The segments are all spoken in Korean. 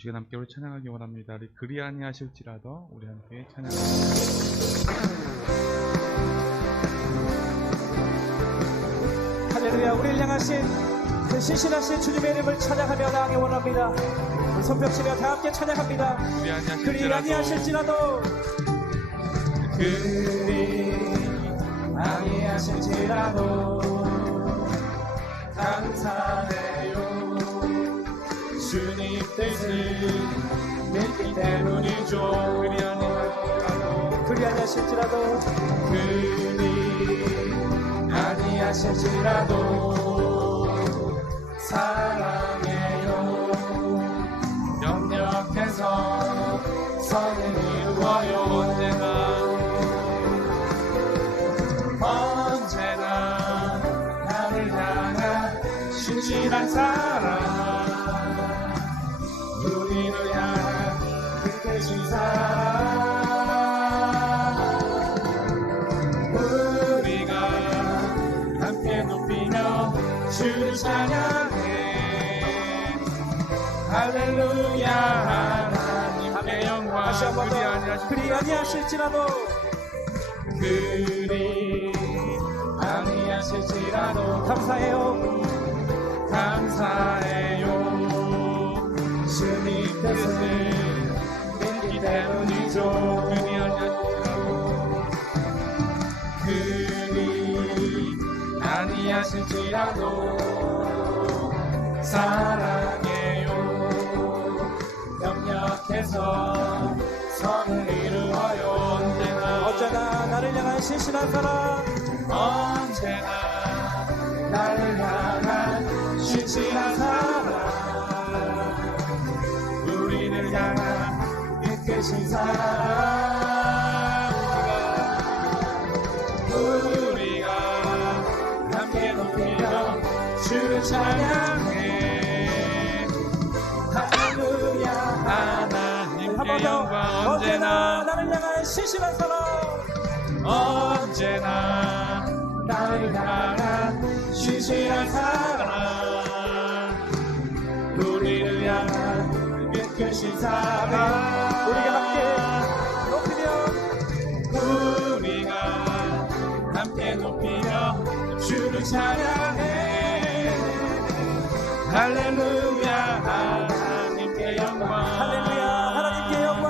시간 함께 우리 찬양하기 원합니다. 우리 그리 아니하실지라도 우리 함께 찬양합니다. 할렐루야. 우리를 향하신 그 신실하신 주님의 이름을 찬양하며 나아가기 원합니다. 손뼉치며 다 함께 찬양합니다. 그리 아니하실지라도 그리 아니하실지라도 감사해요. 주님 뜻을 믿기 때문이죠. 그리 아니하실지라도 그리 아니하실지라도 사랑해요. 영역해서 선을 이루어요. 언제나 나를 향한 신실한 사랑, 우리를 향한 끝까지 사랑, 우리가 함께 높이며 주를 찬양해. 할렐루야. 하나님의 영광. 다시 한번 더 그리 아니하실지라도 그리 아니하실지라도 감사해요. 감사해요. 주님 뜻을 믿기 때문이죠. 그리 아니하실지라도 사랑해요. 협력해서 선을 이루어요. 언제나 나를 향한 신실한 사랑, 언제나 나를 향한 신실한 사랑, 우리를 향한 이끄신 사랑, 우리가 함께 높이며 주를 찬양해. 할렐루야. 하나님의 한 번 더. 영광. 언제나 나를 향한 신실한 사랑, 언제나 나를 향한 신실한 사랑, 우리를 향한 끝끝인 사랑, 우리가 함께 높이며 주를 찬양해. 할렐루야. 하나님께 영광. 할렐루야. 하나님께 영광.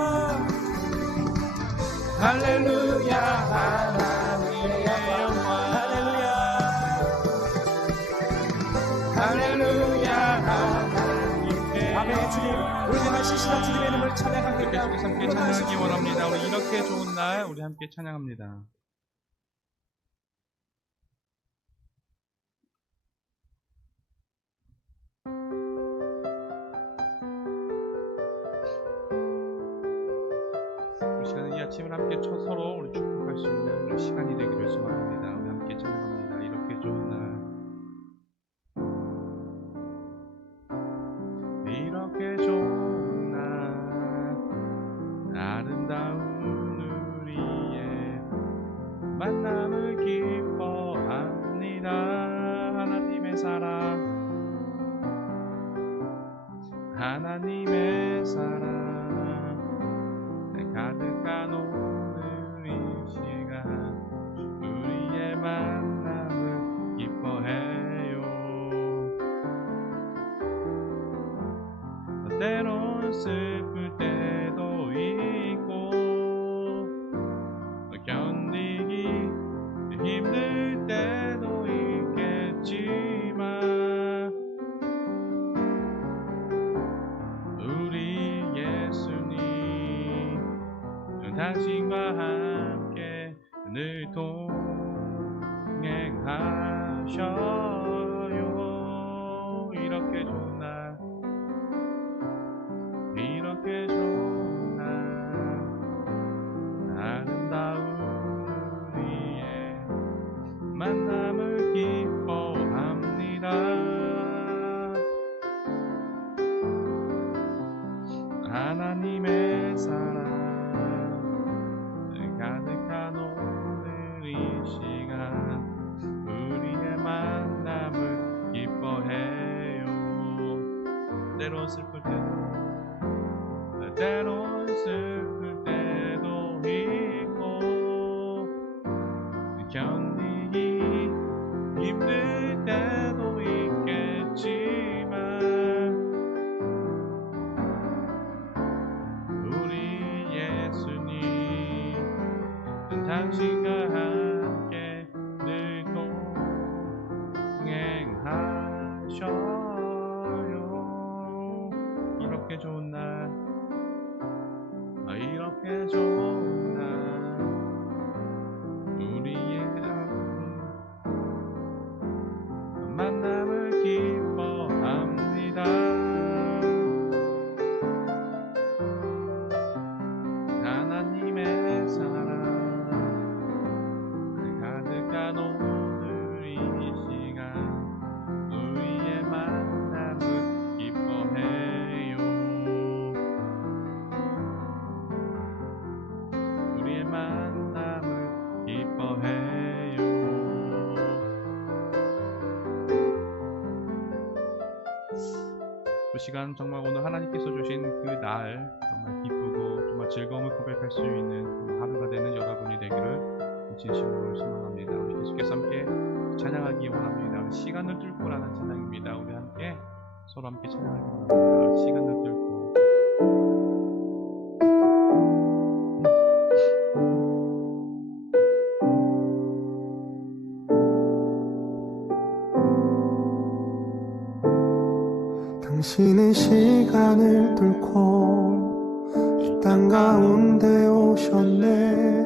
할렐루야. 하나님께 영광. 할렐루야. 할렐루야. 하나님께 아멘. 주님, 우리를 향한 신실한 주님의 이름을 찬양합니다. 계속해서 함께 찬양하기 원합니다. 우리 이렇게 좋은 날 우리 함께 찬양합니다. 이 시간은 이 아침을 함께 서로 우리 축복할 수 있는 시간이 되기를 소망합니다. 우리 함께 찬양합니다. 이렇게 좋은 날, 이렇게 좋은 날, 아름다운 우리의 만남을 기뻐합니다. 하나님의 사랑, 하나님의 사랑 가득한 오늘 이 시간, 우리의 만남을 기뻐해요. 때론 슬플 때도 있고 견디기 힘들 때도 있겠지만, 우리 예수님 당신과 함께 늘 동행하셔요. 이렇게 좋은 날, 이렇게 좋은 날, 아름다운 우리의 만남을 기뻐합니다. 하나님의 사랑 가득한 오늘 이 시간, 우리의 만남을 기뻐해요. 때론 슬플 때도 때론 슬플 때도 있고 견디기 힘들 때도 있겠지만 우리 예수님은 당신과 함께 늘 동행하셔요. 이렇게 좋은 날, 이렇게 좋은 날, 우리의 만남을 기뻐합니다. 하나님의 사랑 가득한 오늘 이 시간, 우리의 만남을 기뻐해요. 우리의 만남을 기뻐해요. 그 시간 정말 오늘 하나님께서 주신 그 날 정말 기쁘고 정말 즐거움을 고백할 수 있는 하루가 되는 여러분이 되기를 진심으로 소망합니다. 우리 계속해서 함께 찬양하기 원합니다. 우리 시간을 뚫고라는 찬양입니다. 우리 함께 서로 함께 찬양하기 원합니다. 시간을 뚫고. 당신은 시간을 뚫고 이 땅 가운데 오셨네.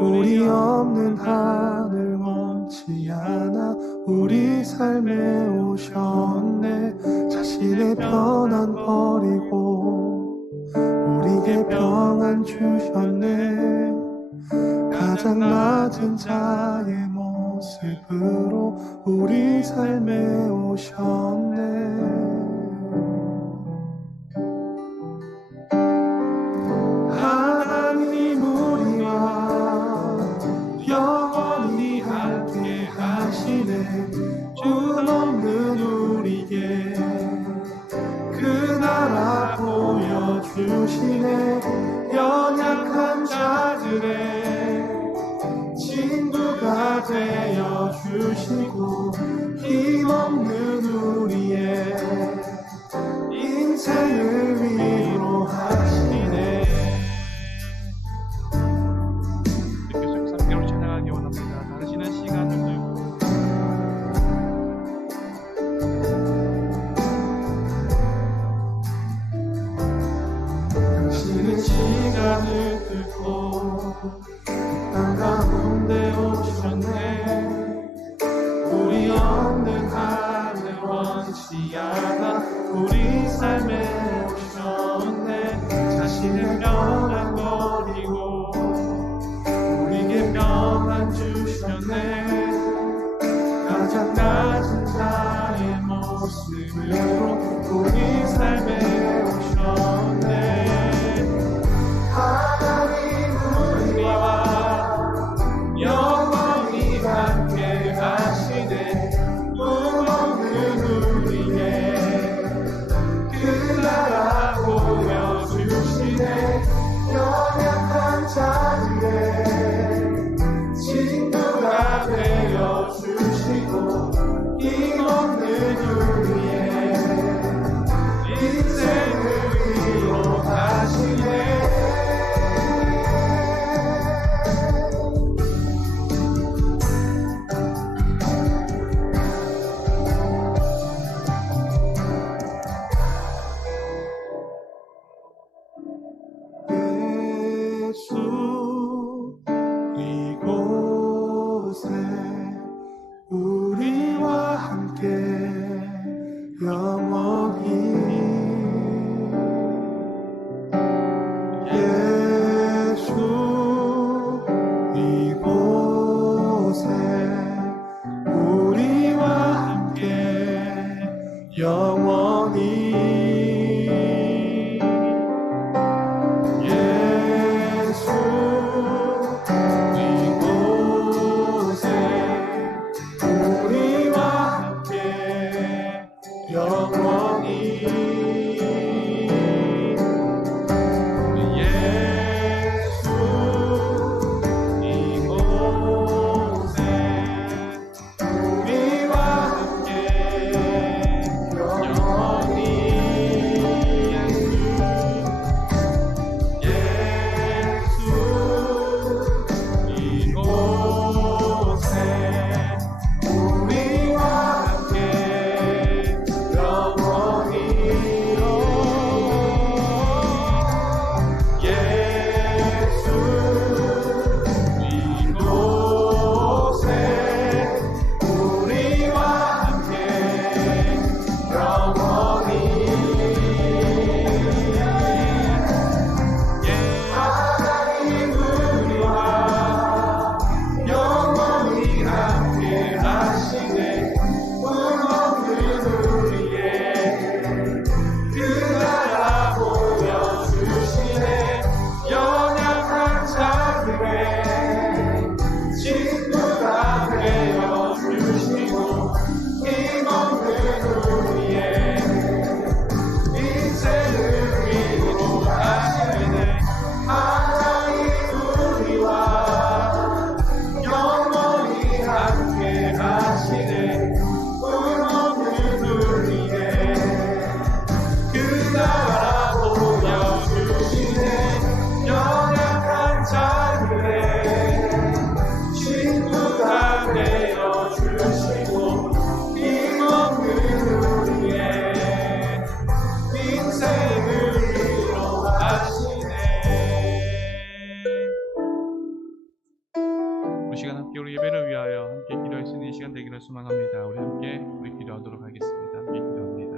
우리 없는 하늘 원치 않아 우리 삶에 오셨네. 자신의 편안 버리고 우리에게 평안 주셨네. 가장 낮은 자의 모습으로 우리 삶에 오셨네. 하나님 우리와 영원히 함께 하시네. 끝없는 우리에게 그 나라 보여주시네. 연약한 자들의 친구가 되어주시고 힘없는 우리의 인생을 위로하시네. 계속 함께 찬양하기 원합니다. 당신은 시간을 들고 당신은 시간을 뚫고 땅 가운데 오셨네. 우리 없는 하늘 원치 않아 우리 삶에 오셨네. 자신의 평안 버리고 우리에게 평안 주셨네. 가장 낮은 자의 모습으로 우리 삶에 오셨네. 하나님 우리와 영원히 함께 하시네. 꿈없는 우리에게 그 나라 보여주시네. 연약한 자들의 친구가 되어주시고 힘없는 우리의 인생을 위로하시네. 예수 이곳에 우리와 함께 예배를 위하여 함께 기도할 수 있는 이 시간 되기를 소망합니다. 우리 함께 우리 기도하도록 하겠습니다. 함께 기도합니다.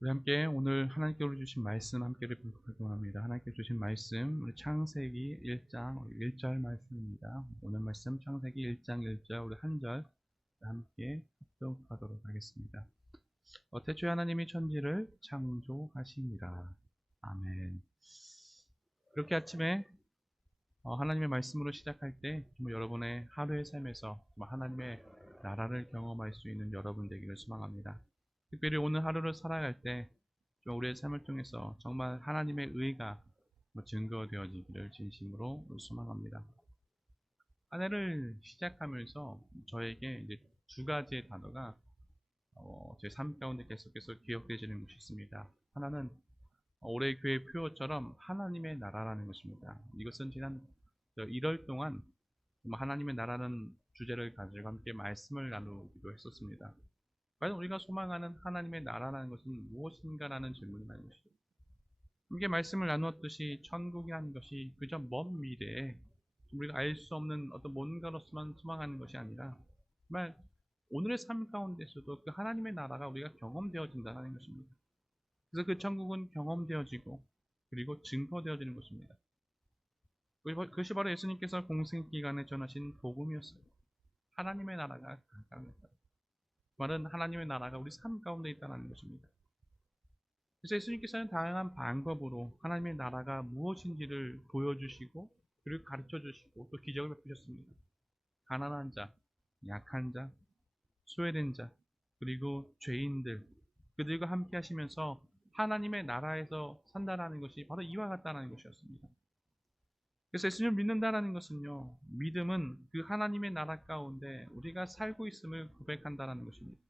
우리 함께 오늘 하나님께로 주신 말씀 함께를 분석하고합니다. 하나님께 주신 말씀 우리 창세기 1장 1절 말씀입니다. 오늘 말씀 창세기 1장 1절 우리 한 절 함께 합독하도록 하겠습니다. 태초에 하나님이 천지를 창조하시니라. 아멘. 이렇게 아침에 하나님의 말씀으로 시작할 때 여러분의 하루의 삶에서 하나님의 나라를 경험할 수 있는 여러분 되기를 소망합니다. 특별히 오늘 하루를 살아갈 때 우리의 삶을 통해서 정말 하나님의 의가 증거되어지기를 진심으로 소망합니다. 한 해를 시작하면서 저에게 이제 두 가지의 단어가 제 삶 가운데 계속해서 기억되지는 것이 있습니다. 하나는 올해 교회 표어처럼 하나님의 나라라는 것입니다. 이것은 지난 1월 동안 하나님의 나라는 주제를 가지고 함께 말씀을 나누기도 했었습니다. 과연 우리가 소망하는 하나님의 나라라는 것은 무엇인가라는 질문이 많은 것이죠. 이게 말씀을 나누었듯이 천국이라는 것이 그저 먼 미래에 우리가 알 수 없는 어떤 뭔가로서만 소망하는 것이 아니라 정말 오늘의 삶 가운데서도 그 하나님의 나라가 우리가 경험되어진다는 것입니다. 그래서 그 천국은 경험되어지고 그리고 증거되어지는 것입니다. 그것이 바로 예수님께서 공생기간에 전하신 복음이었어요. 하나님의 나라가 가까이 있다. 말은 하나님의 나라가 우리 삶 가운데 있다는 것입니다. 그래서 예수님께서는 다양한 방법으로 하나님의 나라가 무엇인지를 보여주시고 그리고 가르쳐주시고 또 기적을 베푸셨습니다. 가난한 자, 약한 자, 소외된 자, 그리고 죄인들 그들과 함께 하시면서 하나님의 나라에서 산다라는 것이 바로 이와 같다는 것이었습니다. 그래서 예수님을 믿는다는 것은요, 믿음은 그 하나님의 나라 가운데 우리가 살고 있음을 고백한다는 것입니다.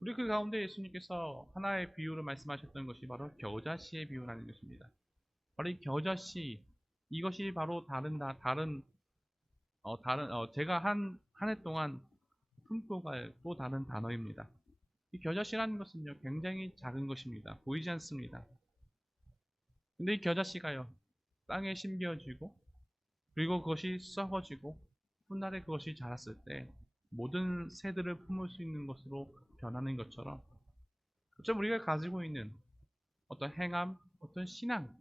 우리 그 가운데 예수님께서 하나의 비유를 말씀하셨던 것이 바로 겨자씨의 비유라는 것입니다. 바로 이 겨자씨, 이것이 바로 제가 한 해 동안 품고 갈 또 다른 단어입니다. 이 겨자씨라는 것은요, 굉장히 작은 것입니다. 보이지 않습니다. 근데 이 겨자씨가요, 땅에 심겨지고, 그리고 그것이 썩어지고, 훗날에 그것이 자랐을 때, 모든 새들을 품을 수 있는 것으로 변하는 것처럼, 어쩜 우리가 가지고 있는 어떤 행함, 어떤 신앙,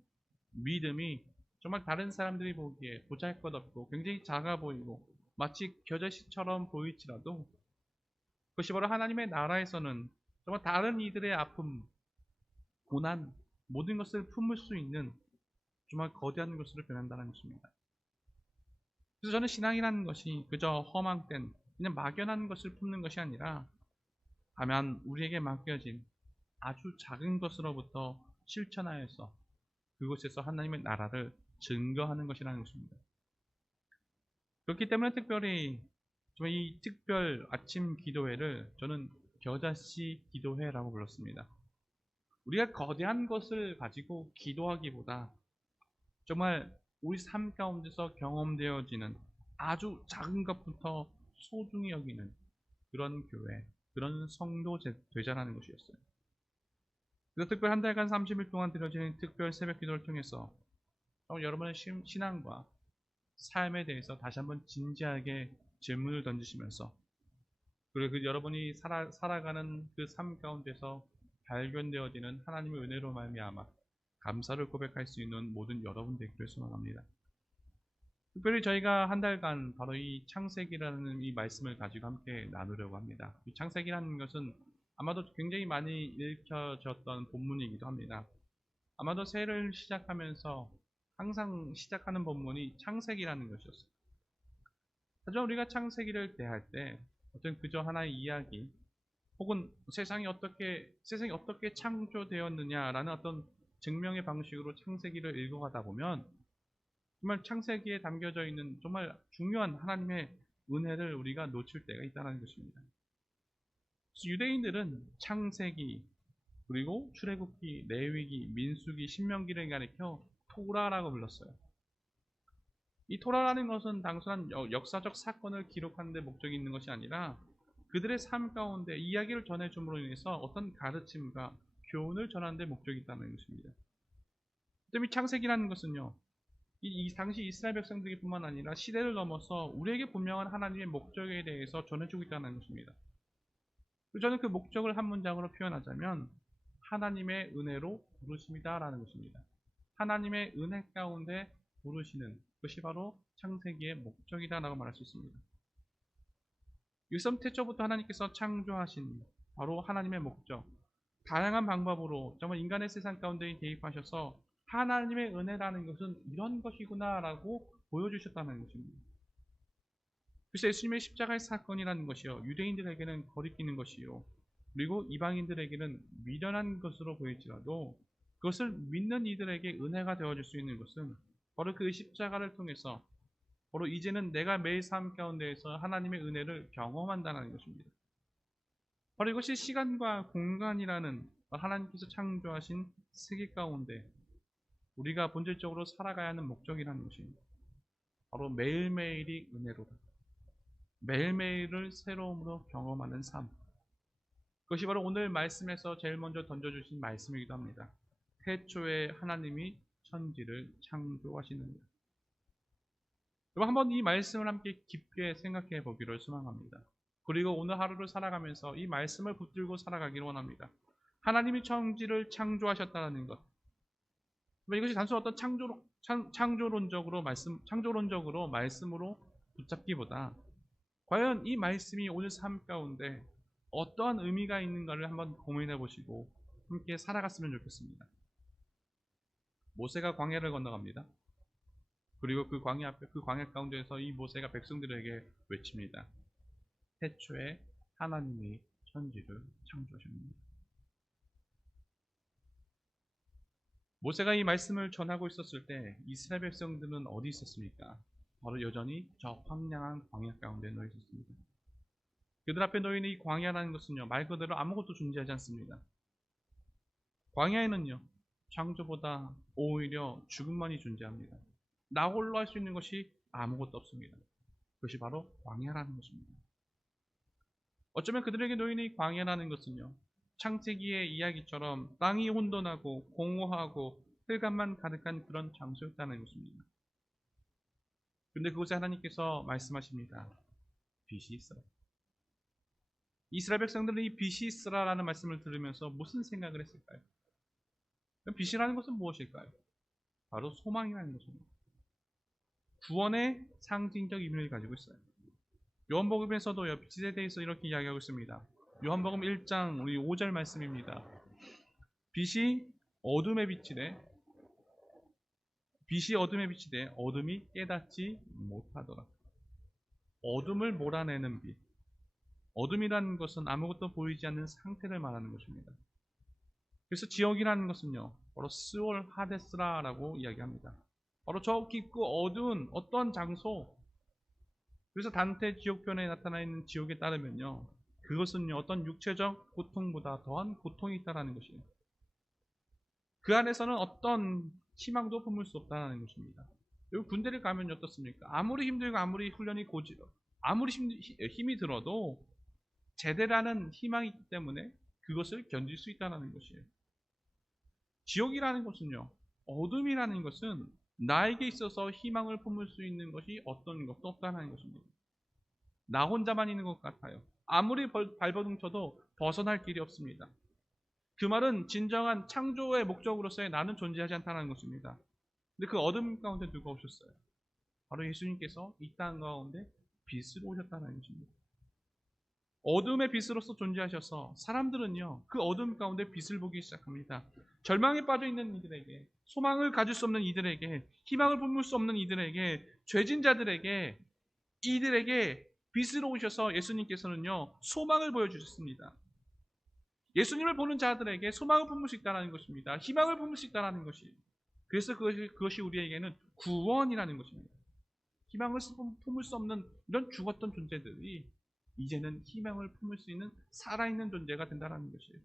믿음이 정말 다른 사람들이 보기에 보잘것없고 굉장히 작아 보이고 마치 겨자씨처럼 보일지라도 그것이 바로 하나님의 나라에서는 정말 다른 이들의 아픔, 고난, 모든 것을 품을 수 있는 정말 거대한 것으로 변한다는 것입니다. 그래서 저는 신앙이라는 것이 그저 허망된 그냥 막연한 것을 품는 것이 아니라 다만 우리에게 맡겨진 아주 작은 것으로부터 실천하여서 그곳에서 하나님의 나라를 증거하는 것이라는 것입니다. 그렇기 때문에 특별히 이 특별 아침 기도회를 저는 겨자씨 기도회라고 불렀습니다. 우리가 거대한 것을 가지고 기도하기보다 정말 우리 삶 가운데서 경험되어지는 아주 작은 것부터 소중히 여기는 그런 교회, 그런 성도 되자라는 것이었어요. 그래서 특별 한 달간 30일 동안 드려지는 특별 새벽 기도를 통해서 여러분의 신앙과 삶에 대해서 다시 한번 진지하게 질문을 던지시면서 그리고 그 여러분이 살아가는 그 삶 가운데서 발견되어지는 하나님의 은혜로 말미암아 감사를 고백할 수 있는 모든 여러분 되기를 소망합니다. 특별히 저희가 한 달간 바로 이 창세기라는 이 말씀을 가지고 함께 나누려고 합니다. 이 창세기라는 것은 아마도 굉장히 많이 읽혀졌던 본문이기도 합니다. 아마도 새해를 시작하면서 항상 시작하는 본문이 창세기라는 것이었어요. 하지만 우리가 창세기를 대할 때 어떤 그저 하나의 이야기 혹은 세상이 어떻게 창조되었느냐라는 어떤 증명의 방식으로 창세기를 읽어가다 보면 정말 창세기에 담겨져 있는 정말 중요한 하나님의 은혜를 우리가 놓칠 때가 있다는 것입니다. 유대인들은 창세기, 그리고 출애굽기, 레위기, 민수기, 신명기를 가리켜 토라라고 불렀어요. 이 토라라는 것은 단순한 역사적 사건을 기록하는 데 목적이 있는 것이 아니라 그들의 삶 가운데 이야기를 전해줌으로 인해서 어떤 가르침과 교훈을 전하는 데 목적이 있다는 것입니다. 이 창세기라는 것은요, 이 당시 이스라엘 백성들이 뿐만 아니라 시대를 넘어서 우리에게 분명한 하나님의 목적에 대해서 전해주고 있다는 것입니다. 저는 그 목적을 한 문장으로 표현하자면 하나님의 은혜로 부르심이다 라는 것입니다. 하나님의 은혜 가운데 부르시는 것이 바로 창세기의 목적이다 라고 말할 수 있습니다. 일섬 태초부터 하나님께서 창조하신 바로 하나님의 목적, 다양한 방법으로 정말 인간의 세상 가운데 개입하셔서 하나님의 은혜라는 것은 이런 것이구나 라고 보여주셨다는 것입니다. 그래서 예수님의 십자가의 사건이라는 것이요, 유대인들에게는 거리끼는 것이요, 그리고 이방인들에게는 미련한 것으로 보일지라도 그것을 믿는 이들에게 은혜가 되어줄 수 있는 것은 바로 그 십자가를 통해서 바로 이제는 내가 매일 삶 가운데에서 하나님의 은혜를 경험한다는 것입니다. 바로 이것이 시간과 공간이라는 하나님께서 창조하신 세계 가운데 우리가 본질적으로 살아가야 하는 목적이라는 것입니다. 바로 매일매일이 은혜로다. 매일매일을 새로움으로 경험하는 삶. 그것이 바로 오늘 말씀에서 제일 먼저 던져주신 말씀이기도 합니다. 태초에 하나님이 천지를 창조하시느니라. 여러분 한번 이 말씀을 함께 깊게 생각해 보기를 소망합니다. 그리고 오늘 하루를 살아가면서 이 말씀을 붙들고 살아가기를 원합니다. 하나님이 천지를 창조하셨다는 것. 이것이 단순 어떤 창조론적으로 말씀으로 붙잡기보다 과연 이 말씀이 오늘 삶 가운데 어떠한 의미가 있는가를 한번 고민해 보시고 함께 살아갔으면 좋겠습니다. 모세가 광야를 건너갑니다. 그리고 그 광야 가운데에서 이 모세가 백성들에게 외칩니다. 태초에 하나님이 천지를 창조하셨습니다. 모세가 이 말씀을 전하고 있었을 때 이스라엘 백성들은 어디 있었습니까? 바로 여전히 저 황량한 광야 가운데 놓여 있었습니다. 그들 앞에 놓여 있는 이 광야라는 것은요, 말 그대로 아무것도 존재하지 않습니다. 광야에는요, 창조보다 오히려 죽음만이 존재합니다. 나 홀로 할 수 있는 것이 아무것도 없습니다. 그것이 바로 광야라는 것입니다. 어쩌면 그들에게 놓인 이 광야라는 것은요, 창세기의 이야기처럼 땅이 혼돈하고 공허하고 흑암만 가득한 그런 장소였다는 것입니다. 근데 그곳에 하나님께서 말씀하십니다. 빛이 있어라. 이스라엘 백성들은 이 빛이 있으라라는 말씀을 들으면서 무슨 생각을 했을까요? 빛이라는 것은 무엇일까요? 바로 소망이라는 것입니다. 구원의 상징적 의미를 가지고 있어요. 요한복음에서도요, 빛에 대해서 이렇게 이야기하고 있습니다. 요한복음 1장 우리 5절 말씀입니다. 빛이 어둠에 비치되 어둠이 깨닫지 못하더라. 어둠을 몰아내는 빛. 어둠이라는 것은 아무것도 보이지 않는 상태를 말하는 것입니다. 그래서 지옥이라는 것은요, 바로 스올 하데스라라고 이야기합니다. 바로 저 깊고 어두운 어떤 장소. 그래서 단테 지옥편에 나타나 있는 지옥에 따르면요, 그것은요, 어떤 육체적 고통보다 더한 고통이 있다는 것이에요. 그 안에서는 어떤 희망도 품을 수 없다는 것입니다. 여기 군대를 가면 어떻습니까? 아무리 힘들고 아무리 훈련이 아무리 힘이 들어도 제대라는 희망이 있기 때문에 그것을 견딜 수 있다는 것이에요. 지옥이라는 것은요, 어둠이라는 것은 나에게 있어서 희망을 품을 수 있는 것이 어떤 것도 없다는 것입니다. 나 혼자만 있는 것 같아요. 아무리 발버둥 쳐도 벗어날 길이 없습니다. 그 말은 진정한 창조의 목적으로서의 나는 존재하지 않다는 것입니다. 근데 그 어둠 가운데 누가 오셨어요? 바로 예수님께서 이 땅 가운데 빛으로 오셨다는 것입니다. 어둠의 빛으로서 존재하셔서 사람들은요, 그 어둠 가운데 빛을 보기 시작합니다. 절망에 빠져 있는 이들에게, 소망을 가질 수 없는 이들에게, 희망을 품을 수 없는 이들에게, 죄진 자들에게, 이들에게 빛으로 오셔서 예수님께서는요, 소망을 보여주셨습니다. 예수님을 보는 자들에게 소망을 품을 수 있다는 것입니다. 희망을 품을 수 있다는 것이. 그래서 그것이 우리에게는 구원이라는 것입니다. 희망을 품을 수 없는 이런 죽었던 존재들이 이제는 희망을 품을 수 있는 살아있는 존재가 된다는 것이에요.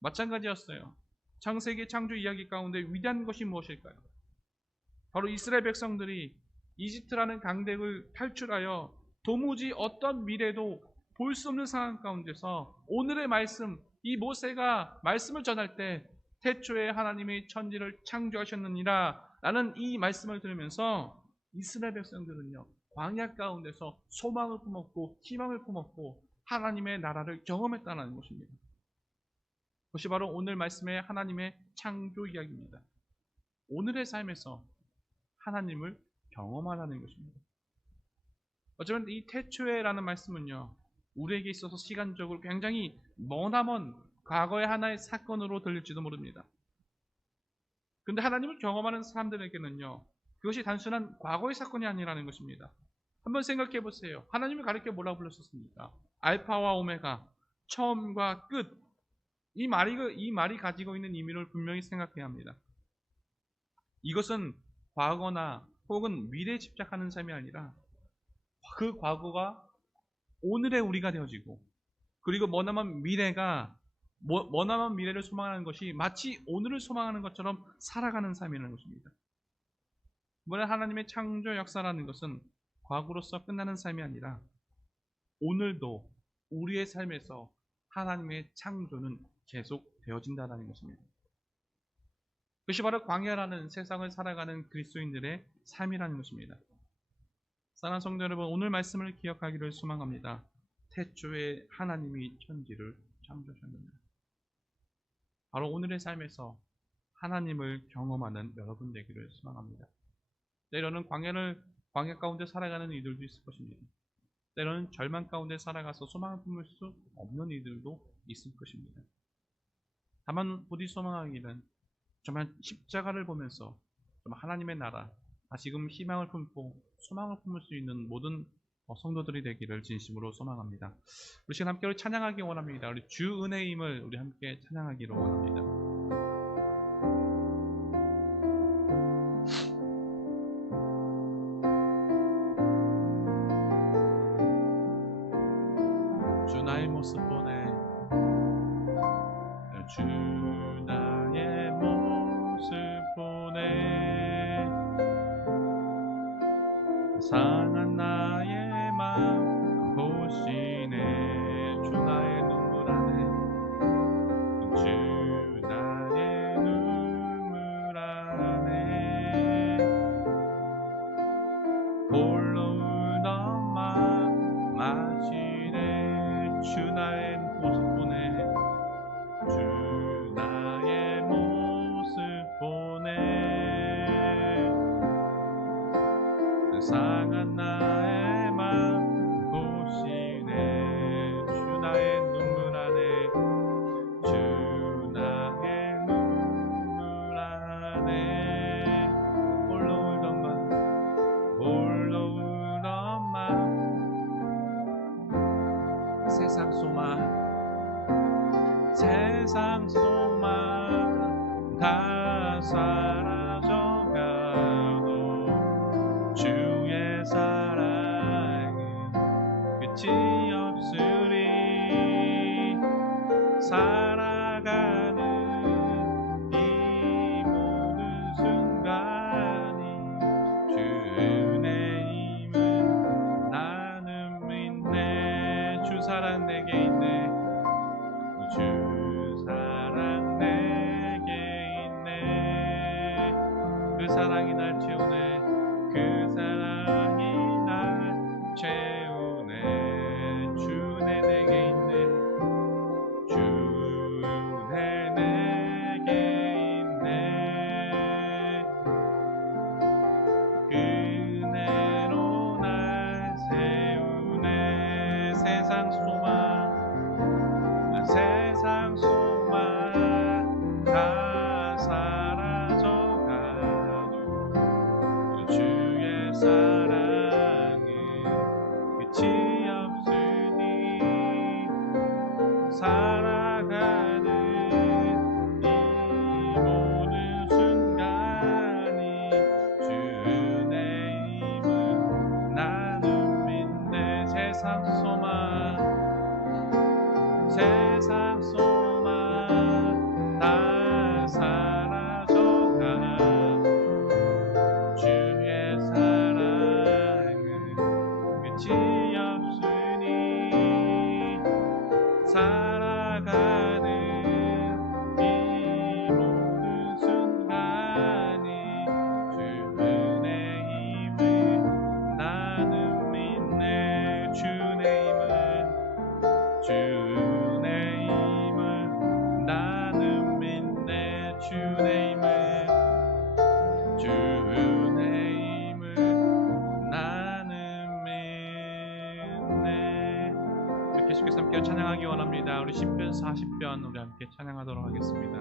마찬가지였어요. 창세기 창조 이야기 가운데 위대한 것이 무엇일까요? 바로 이스라엘 백성들이 이집트라는 강대국을 탈출하여 도무지 어떤 미래도 볼 수 없는 상황 가운데서 오늘의 말씀, 이 모세가 말씀을 전할 때 태초에 하나님이 천지를 창조하셨느니라 라는 이 말씀을 들으면서 이스라엘 백성들은요, 광야 가운데서 소망을 품었고 희망을 품었고 하나님의 나라를 경험했다는 것입니다. 그것이 바로 오늘 말씀의 하나님의 창조 이야기입니다. 오늘의 삶에서 하나님을 경험하라는 것입니다. 어쩌면 이 태초에라는 말씀은요, 우리에게 있어서 시간적으로 굉장히 머나먼 과거의 하나의 사건으로 들릴지도 모릅니다. 그런데 하나님을 경험하는 사람들에게는요, 그것이 단순한 과거의 사건이 아니라는 것입니다. 한번 생각해 보세요. 하나님을 가리켜 뭐라고 불렀었습니까? 알파와 오메가, 처음과 끝. 이 말이 가지고 있는 의미를 분명히 생각해야 합니다. 이것은 과거나 혹은 미래에 집착하는 삶이 아니라 그 과거가 오늘의 우리가 되어지고, 그리고 머나먼 미래를 소망하는 것이 마치 오늘을 소망하는 것처럼 살아가는 삶이라는 것입니다. 이번에 하나님의 창조 역사라는 것은 과거로서 끝나는 삶이 아니라 오늘도 우리의 삶에서 하나님의 창조는 계속 되어진다는 것입니다. 그것이 바로 광야라는 세상을 살아가는 그리스도인들의 삶이라는 것입니다. 사랑하는 성도 여러분, 오늘 말씀을 기억하기를 소망합니다. 태초에 하나님이 천지를 창조하셨느니라. 바로 오늘의 삶에서 하나님을 경험하는 여러분 되기를 소망합니다. 때로는 광야 가운데 살아가는 이들도 있을 것입니다. 때로는 절망 가운데 살아가서 소망을 품을 수 없는 이들도 있을 것입니다. 다만 부디 소망하기는 정말 십자가를 보면서 정말 하나님의 나라, 다시금 희망을 품고 소망을 품을 수 있는 모든 성도들이 되기를 진심으로 소망합니다. 우리 시간 함께 찬양하기 원합니다. 우리 주 은혜의 힘을 우리 함께 찬양하기로 원합니다. 주 나의 모습 보내, 주 나의 모습 보내, 상한 나의 마음 보시네. 사라져가도 주의 사랑은 끝이 없으리. 살아가는 이 모든 순간이 주 은혜임을 나는 믿네. 주 사랑 내게 있네. 주 사랑 내게 있네. 그 사랑이 날 채우네. 그 사랑이 날 채우네. 주 은혜 내게 있네. 주 은혜 내게 있네. 그 은혜로 날 세우네. 세상 소망 세상 소망 다 사라져가도 주의 사랑은 끝이 없으니. 살아가는 이 모든 순간이 주 은혜임을 나는 믿네. 세상 소망 세상 소망 다 사라져가도 주의 사랑은 끝이 없으니. 살아가는 이 모든 순간이 주 은혜임을 나는 믿네. 주 은혜임을 주 은혜임을 나는 믿네. 주 은혜임을 주 은혜임을 나는 믿네. 이렇게 쉽게 함께 찬양하기 원합니다. 우리 시편 40편 우리 함께 찬양하도록 하겠습니다.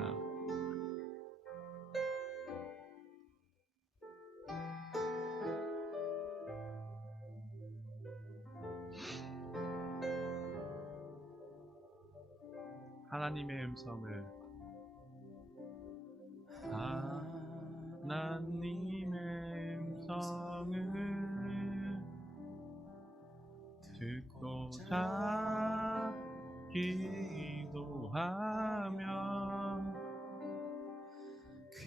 하나님의 음성을 하나님의 음성을 듣고자 기도하면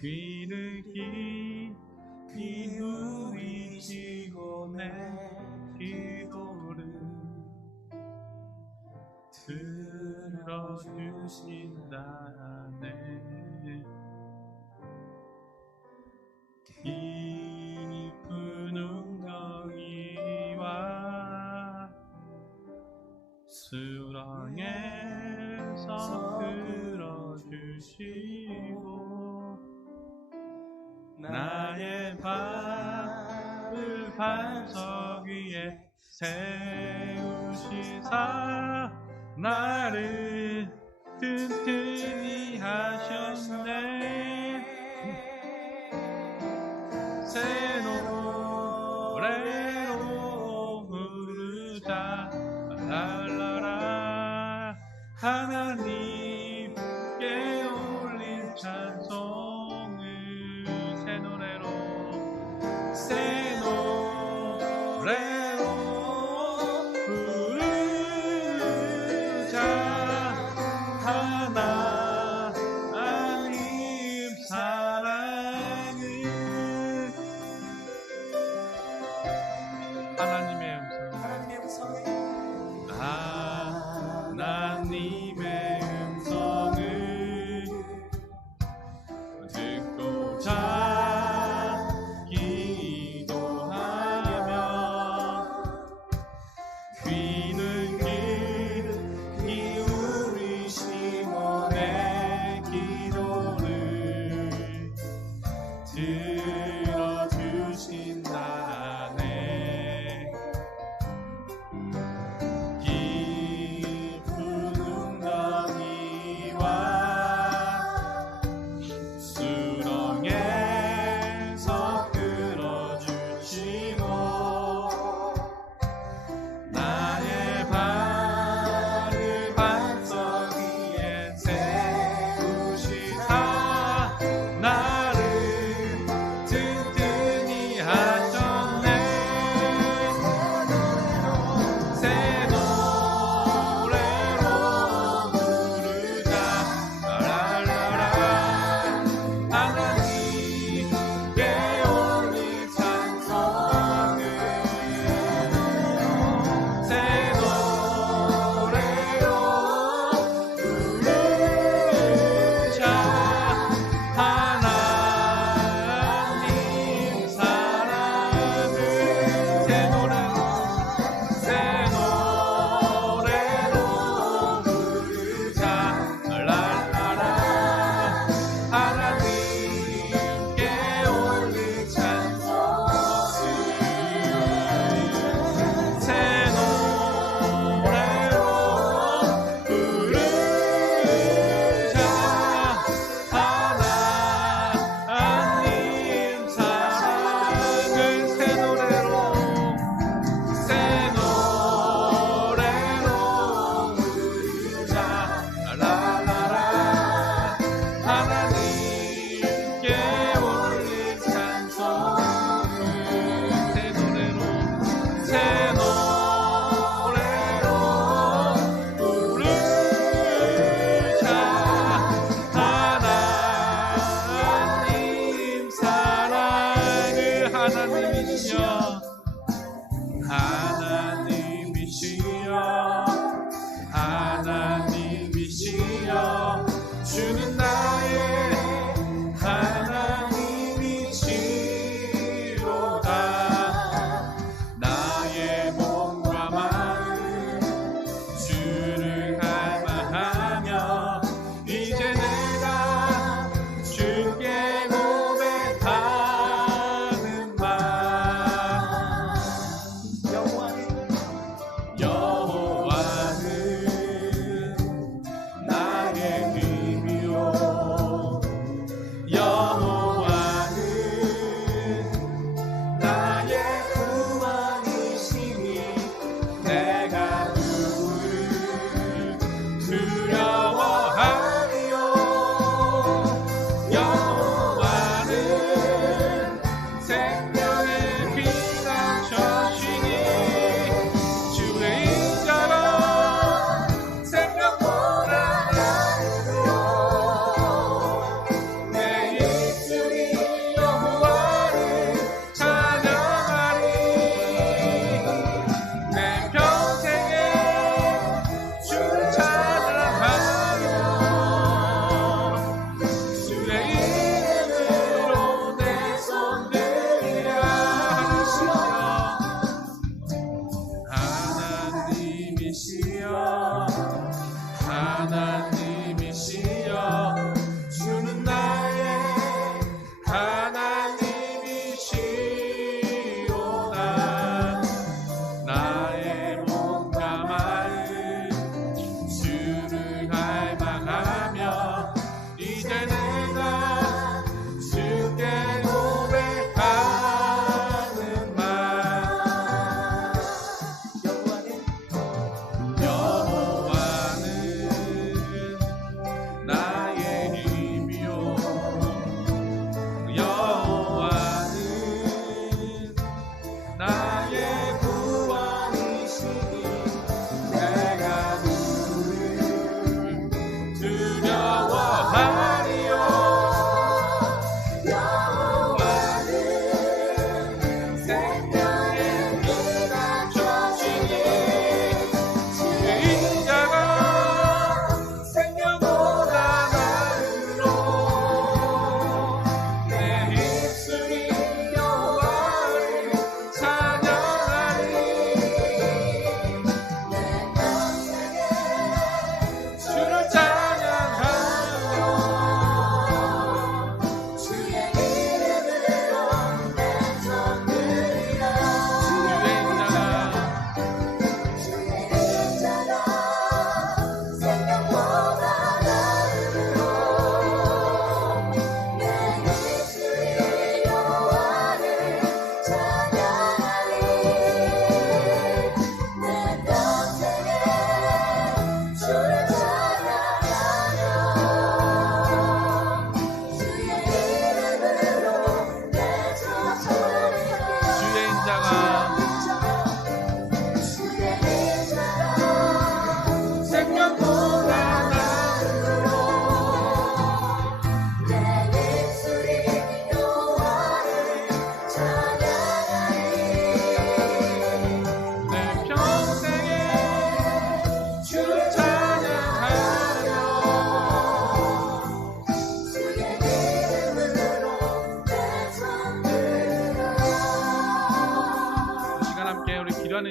귀를 깊이 누이시고 내 기도를 들어주신다네. 깊은 웅덩이와 수렁에서 들어주시고 나의 발을 반석 위에 세우시사 나를 튼튼히 하셨네. 새 노래로 부르자 랄라라. 하나님께 올린 찬송을 새 노래로 부르자. 하나님께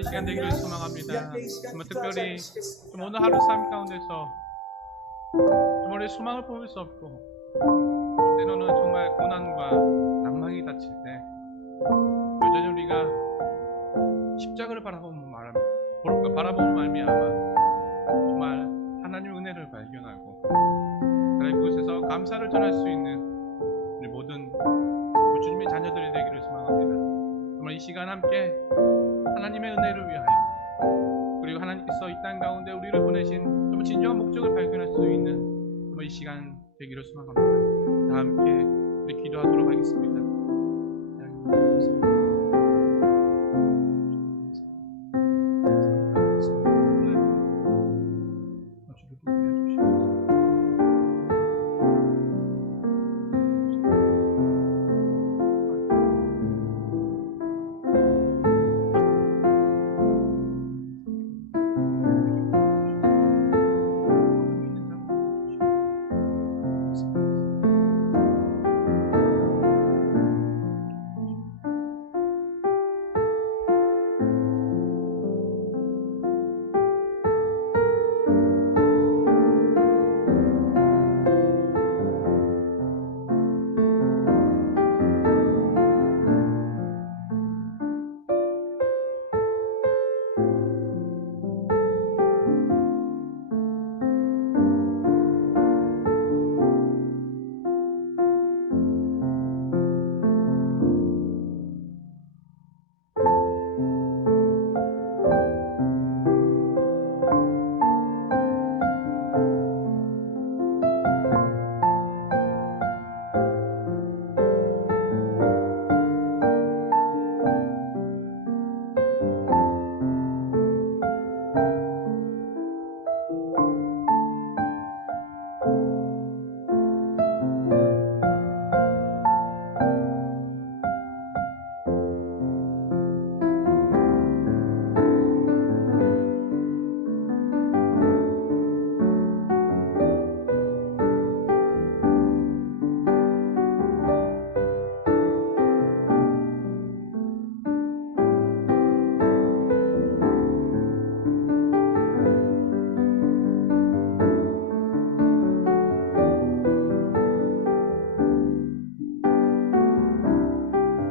이 시간 되기를 소망합니다. 이 시간 정말 기도하지 특별히 않으시겠습니까? 좀 오늘 하루 삶 가운데서 좀 우리의 소망을 보일 수 없고 때로는 정말 고난과 낭망이 닥칠 때 여전히 우리가 십자가를 바라보는 말미암아 정말 하나님의 은혜를 발견하고 하나님 그곳에서 감사를 전할 수 있는 우리 모든 주님의 자녀들이 되기를 소망합니다. 정말 이 시간 함께 하나님의 은혜를 위하여 그리고 하나님께서 이 땅 가운데 우리를 보내신 정말 진정한 목적을 발견할 수 있는 정말 이 시간 되기를 소망합니다. 다 함께 우리 기도하도록 하겠습니다.